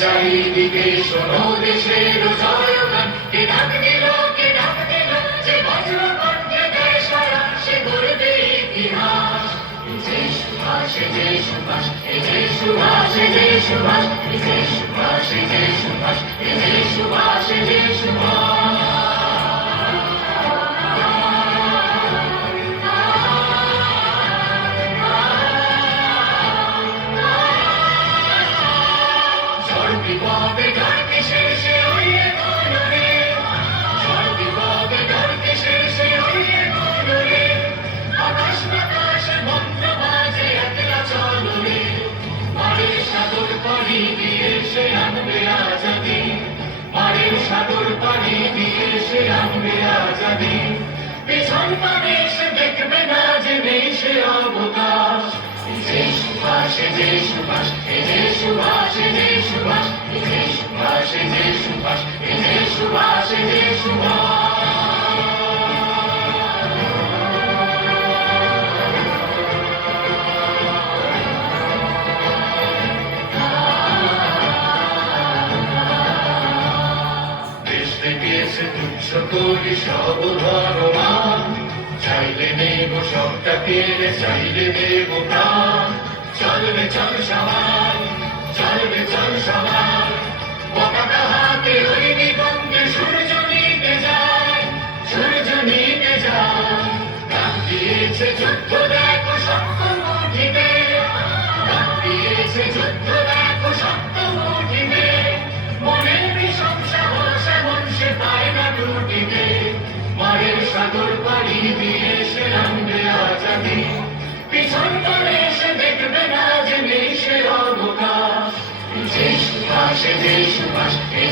চারিদিকে শোনো। দেশের জয়গান কে ডাক দিল কে ডাক দিল যে বজ্র কণ্ঠে দেয় সারা সে গড়বে ইতিহাস। যে সুভাষ যে সুভাষ যে সুভাষ যে সুভাষ যে সুভাষ যে সুভাষ যে সুভাষ যে সাগর পানি দিয়ে সে আনবে আজাদি। পিছন পানে সে দেখবে না যে নেই সে অবকাশ। যে সুভাষ যে সুভাষ যে করি সব ধর্মান চাইলে নেব সবটা কেড়ে চাইলে দেব প্রাণ। চলবে চল সবাই চলবে চল সবাই পতাকা হাতে ওই দিগন্তে সূর্য নিতে যায়, সূর্য নিতে যায়। ডাক দিয়েছে যুদ্ধ দেখো সপ্ত মুঠিতে ডাক দিয়েছে যুদ্ধ দেখো Deus, mas